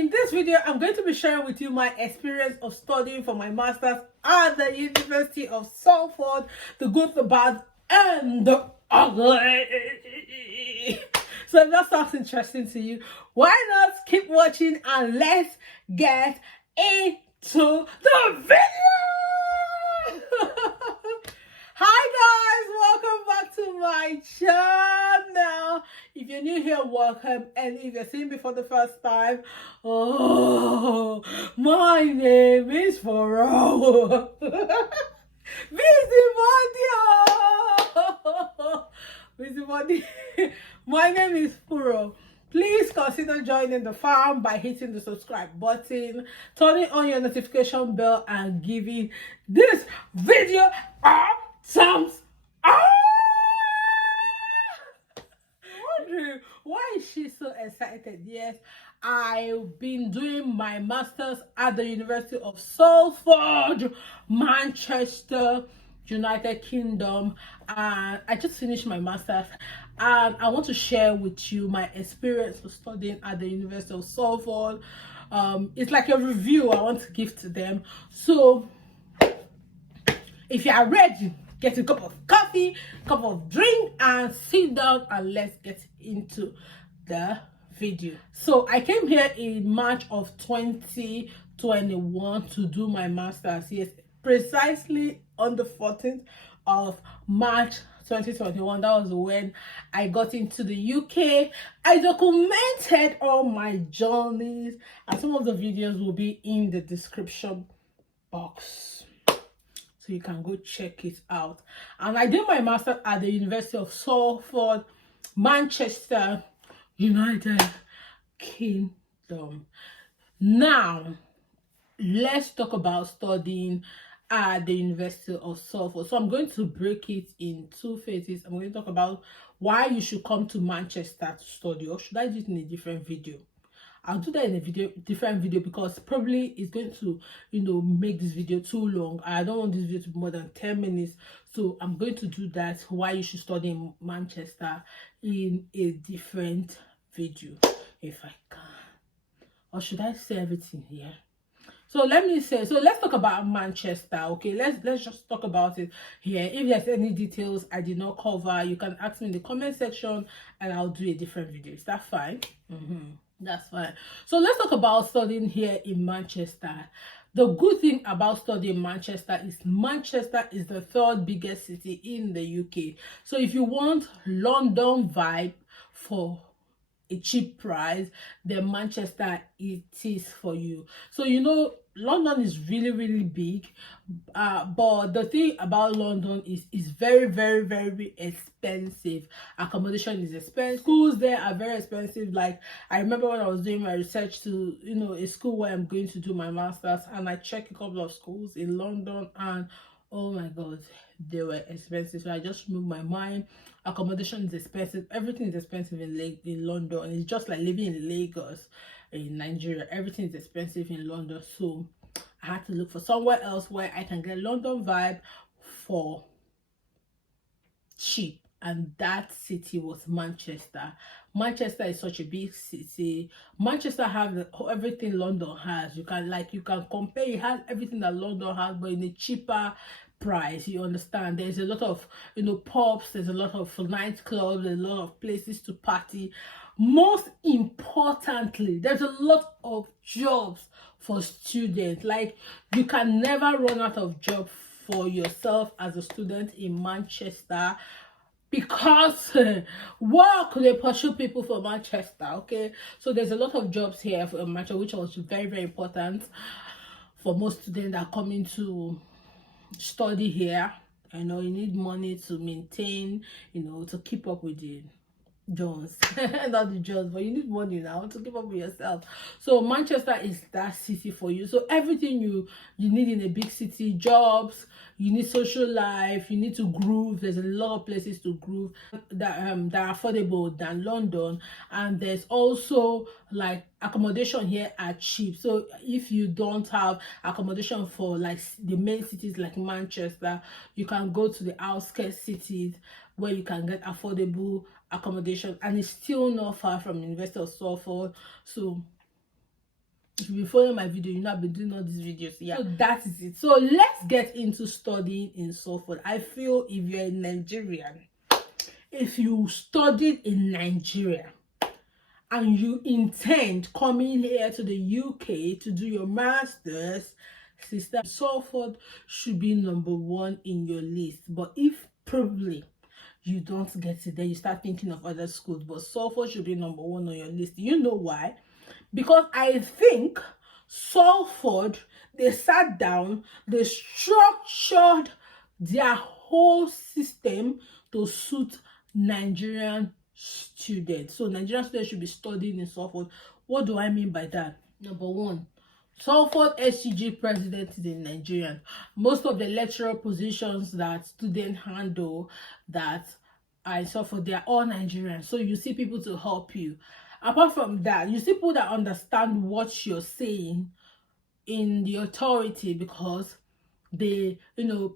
in this video, I'm going to be sharing with you my experience of studying for my master's at the University of Salford, the good, the bad, and the ugly. So if that sounds interesting to you, why not keep watching and let's get into the video. Hi guys, welcome back to my channel. If you're new here, welcome, and if you're seeing me for the first time, oh, my name is Furo. Busybody. My name is Furo. Please consider joining the farm by hitting the subscribe button, turning on your notification bell, and giving this video a thumbs up. Wondering why is she so excited? Yes, I've been doing my master's at the University of Salford, Manchester, United Kingdom, and I just finished my master's, and I want to share with you my experience of studying at the University of Salford. It's like a review I want to give to them. So if you are ready, get a cup of coffee, cup of drink, and sit down and let's get into the video. So I came here in March of 2021 to do my master's. Yes, precisely on the 14th of March 2021. That was when I got into the UK. I documented all my journeys, and some of the videos will be in the description box, so you can go check it out. And I did my master at the University of Salford, Manchester, United Kingdom. Now let's talk about studying at the University of Salford. So I'm going to break it in two phases. I'm going to talk about why you should come to Manchester to study, or should I do it in a different video? I'll do that in a different video, because probably it's going to, make this video too long. I don't want this video to be more than 10 minutes. So I'm going to do that, why you should study in Manchester, in a different video, if I can. Or should I say everything here? So let's talk about Manchester. Okay, let's just talk about it here. If there's any details I did not cover, you can ask me in the comment section and I'll do a different video. Is that fine? That's fine. So let's talk about studying here in Manchester. The good thing about studying in Manchester is the third biggest city in the UK. So if you want London vibe for a cheap price, then Manchester it is for you. So London is really big, but the thing about London is very very expensive. Accommodation is expensive, schools there are very expensive. Like, I remember when I was doing my research to a school where I'm going to do my master's, and I checked a couple of schools in London, and oh my god, they were expensive. So I just moved my mind. Accommodation is expensive, everything is expensive in London. It's just like living in Lagos in Nigeria. Everything is expensive in London, so I had to look for somewhere else where I can get London vibe for cheap, and that city was Manchester. Manchester is such a big city. Manchester has everything London has. You can compare. It has everything that London has, but in a cheaper price. You understand? There's a lot of pubs, there's a lot of nightclubs, there's a lot of places to party. Most importantly, there's a lot of jobs for students. Like, you can never run out of job for yourself as a student in Manchester, because work, they pursue people for Manchester. Okay, so there's a lot of jobs here for Manchester, which was very important for most students that are coming to study here. You need money to maintain, to keep up with the Jones. Not the Jones, but you need money now to keep up with yourself. So Manchester is that city for you. So everything you need in a big city: jobs, you need social life, you need to groove. There's a lot of places to groove that are affordable than London. And there's also, like, accommodation here are cheap. So if you don't have accommodation for like the main cities like Manchester, you can go to the outskirts cities where you can get affordable accommodation, and it's still not far from University of Salford. So If you be following my video, you know I've been doing all these videos. Yeah, so that is it. So let's get into studying in Salford. I feel if you're a Nigerian, if you studied in Nigeria and you intend coming here to the UK to do your master's, sister, Salford should be #1 in your list. But if probably you don't get it, then you start thinking of other schools. But Salford should be #1 on your list. You know why? Because I think Salford, they sat down, they structured their whole system to suit Nigerian students. So Nigerian students should be studying in Salford. What do I mean by that? #1, Salford SGG president is in Nigerian. Most of the lecturer positions that students handle that I Salford, they are all Nigerian. So you see people to help you. Apart from that, you see people that understand what you're saying in the authority, because they,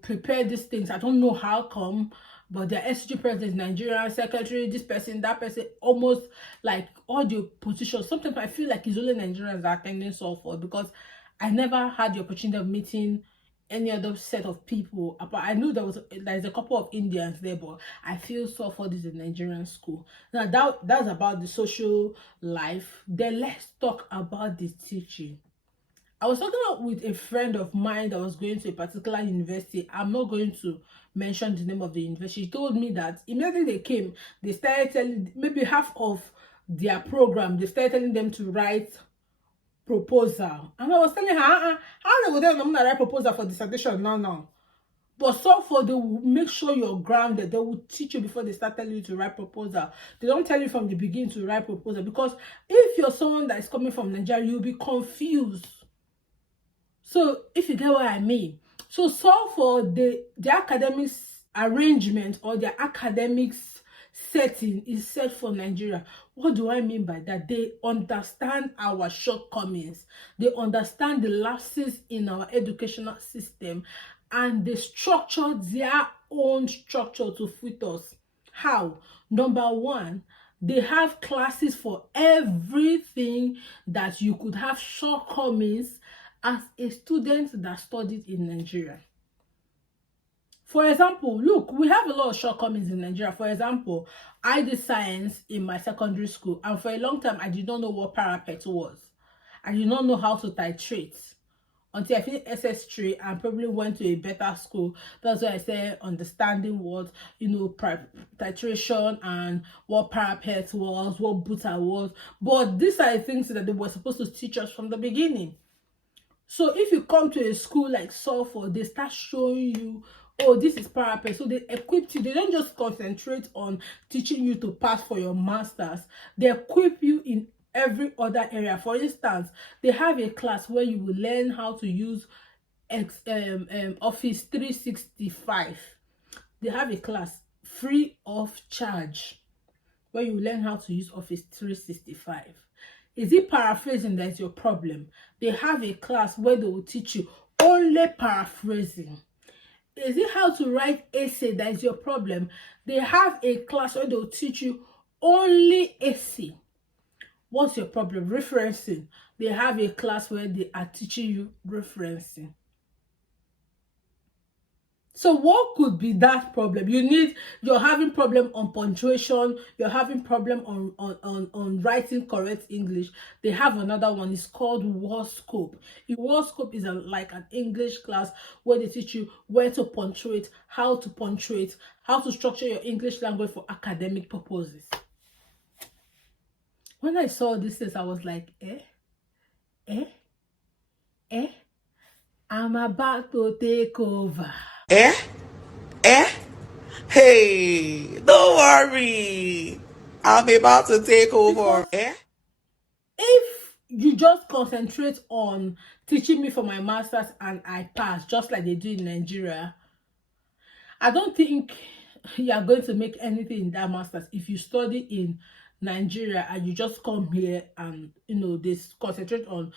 prepare these things. I don't know how come, but their SG president, Nigerian secretary, this person, that person, almost like all the positions. Sometimes I feel like it's only Nigerians that are attending Salford, because I never had the opportunity of meeting any other set of people. I knew there's a couple of Indians there, but I feel Salford is a Nigerian school. Now that's about the social life. Then let's talk about the teaching. I was talking with a friend of mine that was going to a particular university. I'm not going to mention the name of the university. She told me that immediately they came, they started telling, maybe half of their program, they started telling them to write proposal. And I was telling her, how they would tell them to write proposal for dissertation? No. But so for they will make sure you're grounded. They will teach you before they start telling you to write proposal. They don't tell you from the beginning to write proposal, because if you're someone that is coming from Nigeria, you'll be confused. So if you get what I mean. So for the academics arrangement or the academics setting is set for Nigeria. What do I mean by that? They understand our shortcomings. They understand the lapses in our educational system, and they structure their own structure to fit us. How? #1, they have classes for everything that you could have shortcomings as a student that studied in Nigeria. For example, look, we have a lot of shortcomings in Nigeria. For example, I did science in my secondary school, and for a long time, I did not know what parapet was. I did not know how to titrate until I finished SS3 and probably went to a better school. That's why I said understanding what, titration and what parapet was, what butter was. But these are the things that they were supposed to teach us from the beginning. So if you come to a school like Salford, they start showing you, oh, this is parapet. So they equip you. They don't just concentrate on teaching you to pass for your masters. They equip you in every other area. For instance, they have a class where you will learn how to use Office 365. They have a class free of charge where you learn how to use Office 365. Is it paraphrasing that is your problem? They have a class where they will teach you only paraphrasing. Is it how to write essay that is your problem? They have a class where they will teach you only essay. What's your problem? Referencing. They have a class where they are teaching you referencing. So what could be that problem? You're having problem on punctuation, you're having problem on writing correct English. They have another one, it's called Word Scope. Word Scope is like an English class where they teach you where to punctuate, how to structure your English language for academic purposes. When I saw this, I was like, I'm about to take over. Hey, don't worry. I'm about to take over. If you just concentrate on teaching me for my master's and I pass, just like they do in Nigeria, I don't think you are going to make anything in that master's. If you study in Nigeria and you just come here and they concentrate on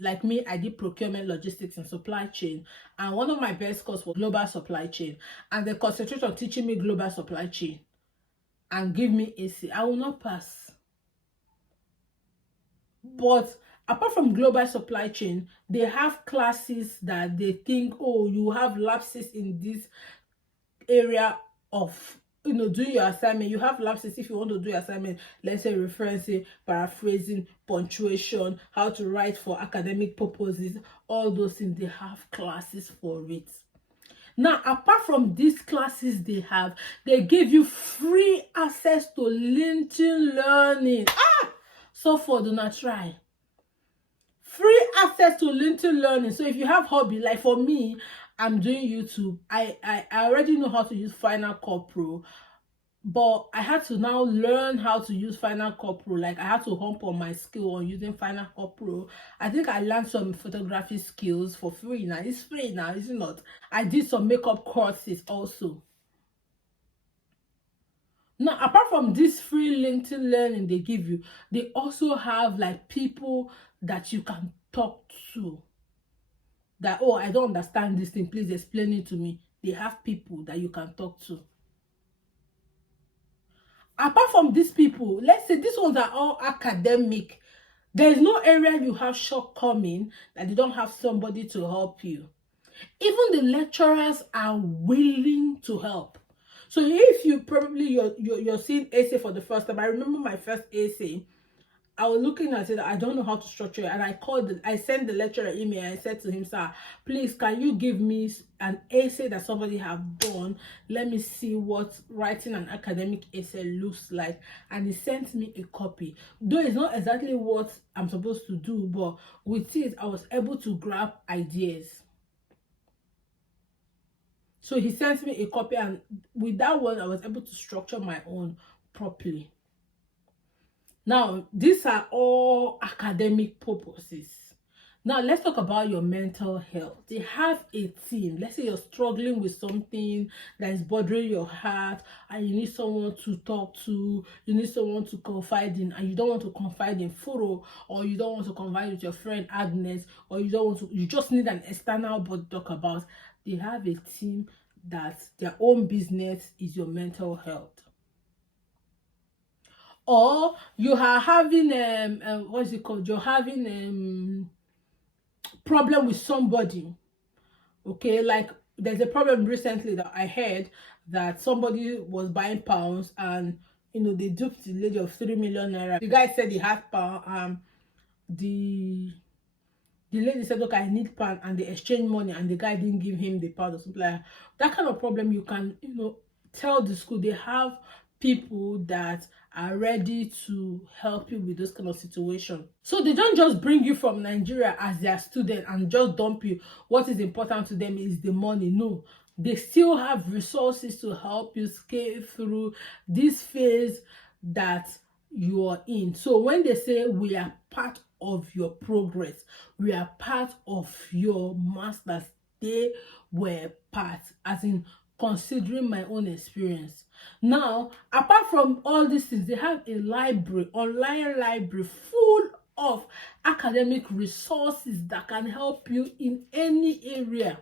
like me, I did procurement, logistics and supply chain, and one of my best courses was global supply chain, and they concentrate on teaching me global supply chain and give me AC, I will not pass. But Apart from global supply chain, they have classes that they think, oh, you have lapses in this area of, doing your assignment. You have lapses if you want to do your assignment, let's say referencing, paraphrasing, punctuation, how to write for academic purposes, all those things. They have classes for it. Now, apart from these classes they give you free access to LinkedIn Learning. So for do not try. Free access to LinkedIn Learning. So if you have hobby, like for me, I'm doing YouTube. I already know how to use Final Cut Pro, but I had to now learn how to use Final Cut Pro. Like I had to hump on my skill on using Final Cut Pro. I think I learned some photography skills for free now. It's free now, is it not? I did some makeup courses also. Now, apart from this free LinkedIn Learning they give you, they also have like people that you can talk to. That, oh, I don't understand this thing, please explain it to me. They have people that you can talk to. Apart from these people, let's say these ones are all academic. There is no area you have shortcoming that you don't have somebody to help you. Even the lecturers are willing to help. So if you probably you're seeing essay for the first time, I remember my first essay, I was looking at it, I don't know how to structure it, and I sent the lecturer email. I said to him, sir, please, can you give me an essay that somebody have done? Let me see what writing an academic essay looks like. And he sent me a copy. Though it's not exactly what I'm supposed to do, but with it, I was able to grab ideas. So he sent me a copy, and with that one, I was able to structure my own properly. Now, these are all academic purposes. Now, let's talk about your mental health. They have a team. Let's say you're struggling with something that is bothering your heart and you need someone to talk to, you need someone to confide in, and you don't want to confide in Furo, or you don't want to confide with your friend Agnes, or you just need an external body to talk about. They have a team that their own business is your mental health. Or you are having what's it called? You're having problem with somebody. Okay, like there's a problem recently that I heard that somebody was buying pounds and they duped the lady of 3 million naira. The guy said he had pound. The lady said, look, I need pound, and they exchanged money, and the guy didn't give him the pound or something like that. That kind of problem, you can tell the school. They have people that are ready to help you with those kind of situation. So they don't just bring you from Nigeria as their student and just dump you. What is important to them is the money. No, they still have resources to help you scale through this phase that you are in. So when they say we are part of your progress, we are part of your masters, they were part, as in considering my own experience. Now, apart from all these things, they have a library, online library full of academic resources that can help you in any area.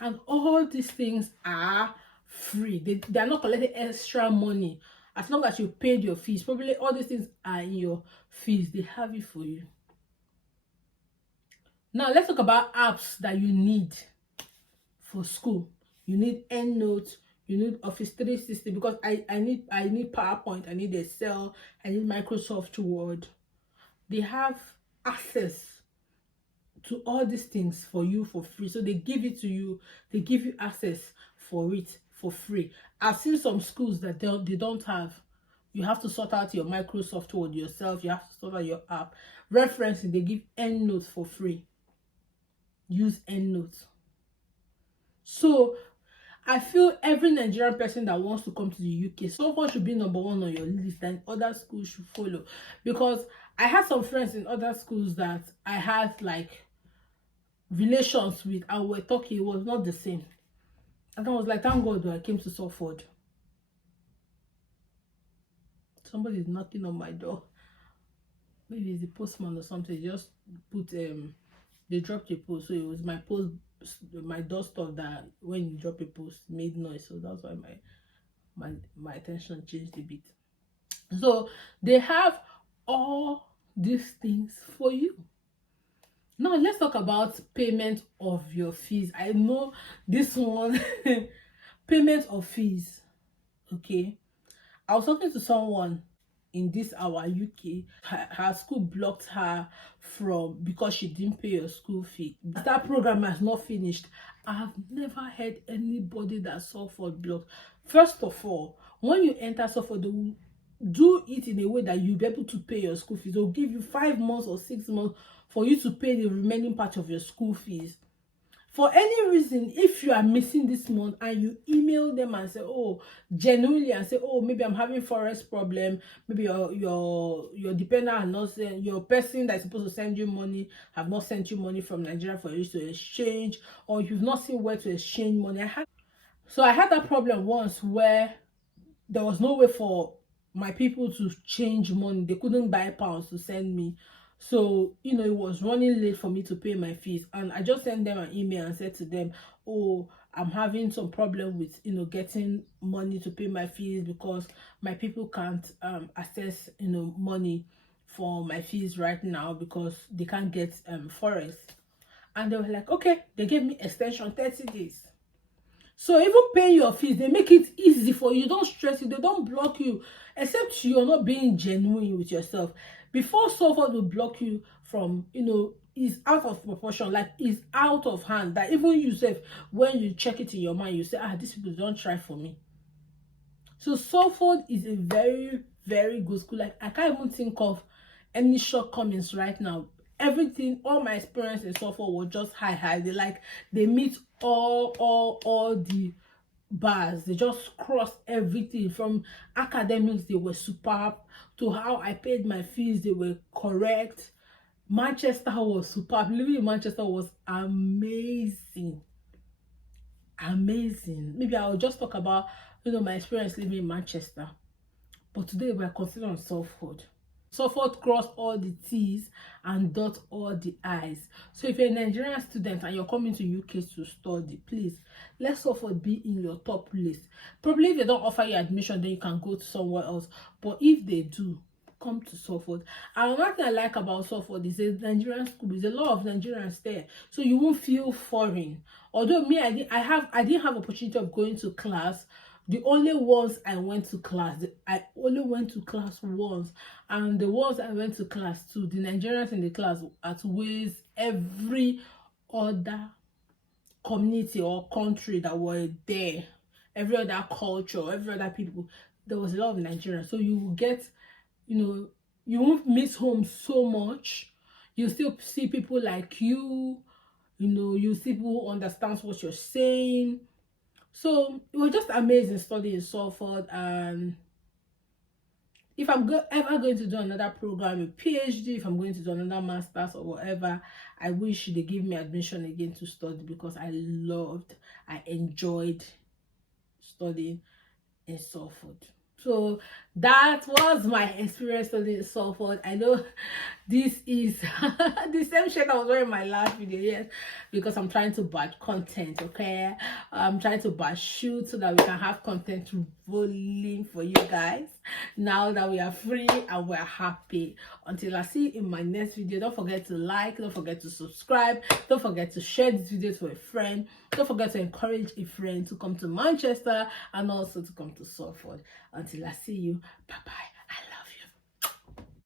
And all these things are free. They are not collecting extra money. As long as you paid your fees, probably all these things are in your fees. They have it for you. Now, let's talk about apps that you need for school. You need EndNote, you need Office 360, because I need PowerPoint, I need Excel, I need Microsoft Word. They have access to all these things for you for free. So they give it to you, they give you access for it for free. I've seen some schools that they don't have. You have to sort out your Microsoft Word yourself. You have to sort out your app. Referencing, they give EndNote for free. Use EndNote. So I feel every Nigerian person that wants to come to the UK, someone should be number one on your list, and other schools should follow. Because I had some friends in other schools that I had like relations with, and we're talking, it was not the same. And I was like, thank God I came to Salford. Somebody is knocking on my door. Maybe it's the postman or something. Just put they dropped a post, so it was my door stuff that when you drop a post made noise. So that's why my attention changed a bit. So they have all these things for you. Now let's talk about payment of your fees. I know this one. Payment of fees. Okay, I was talking to someone in this our UK. Her school blocked her from because she didn't pay her school fee. That program has not finished. I have never heard anybody that Salford blocked. First of all, when you enter Salford, they will do it in a way that you'll be able to pay your school fees. They'll give you 5 months or 6 months for you to pay the remaining part of your school fees. For any reason, if you are missing this month and you email them and say, oh, genuinely, and say, oh, maybe I'm having forex problem, maybe your dependent has not sent, your person that is supposed to send you money have not sent you money from Nigeria for you to exchange, or you've not seen where to exchange money. I had that problem once where there was no way for my people to change money. They couldn't buy pounds to send me. So, you know, it was running late for me to pay my fees. And I just sent them an email and said to them, oh, I'm having some problem with, you know, getting money to pay my fees because my people can't access, you know, money for my fees right now because they can't get forex. And they were like, okay, they gave me extension 30 days. So even paying your fees, they make it easy for you. Don't stress you. They don't block you, except you're not being genuine with yourself. Before Salford will block you from, you know, is out of proportion, like is out of hand. That even yourself, when you check it in your mind, you say, these people don't try for me. So Salford is a very, very good school. Like I can't even think of any shortcomings right now. Everything, all my experience in Salford was just high. They meet all the bars. They just cross everything. From academics, they were superb, to how I paid my fees, they were correct. Manchester was superb. Living in Manchester was amazing. Maybe I'll just talk about, you know, my experience living in Manchester. But today we're considering Salford. Salford cross all the T's and dot all the I's. So if you're a Nigerian student and you're coming to UK to study, please let Salford be in your top list. Probably if they don't offer you admission, then you can go to somewhere else. But if they do, come to Salford. And another thing I like about Salford is a Nigerian school. There's a lot of Nigerians there, so you won't feel foreign. Although me, I didn't have opportunity of going to class. The only ones I went to class, I only went to class once, and the ones I went to class to, the Nigerians in the class outweighs every other community or country that were there, every other culture, every other people. There was a lot of Nigerians, so you will get, you know, you won't miss home so much. You still see people like you, you know, you see people who understand what you're saying. So it was just amazing studying in Salford. And if I'm ever going to do another program, a PhD, if I'm going to do another master's or whatever, I wish they give me admission again to study, because I enjoyed studying in Salford. So that was my experience studying in Salford. I know this is the same shirt I was wearing in my last video, yes, because I'm trying to batch content, okay? I'm trying to batch shoot so that we can have content rolling for you guys now that we are free and we're happy. Until I see you in my next video, don't forget to like, don't forget to subscribe, don't forget to share this video to a friend, don't forget to encourage a friend to come to Manchester and also to come to Salford. Until I see you, bye bye.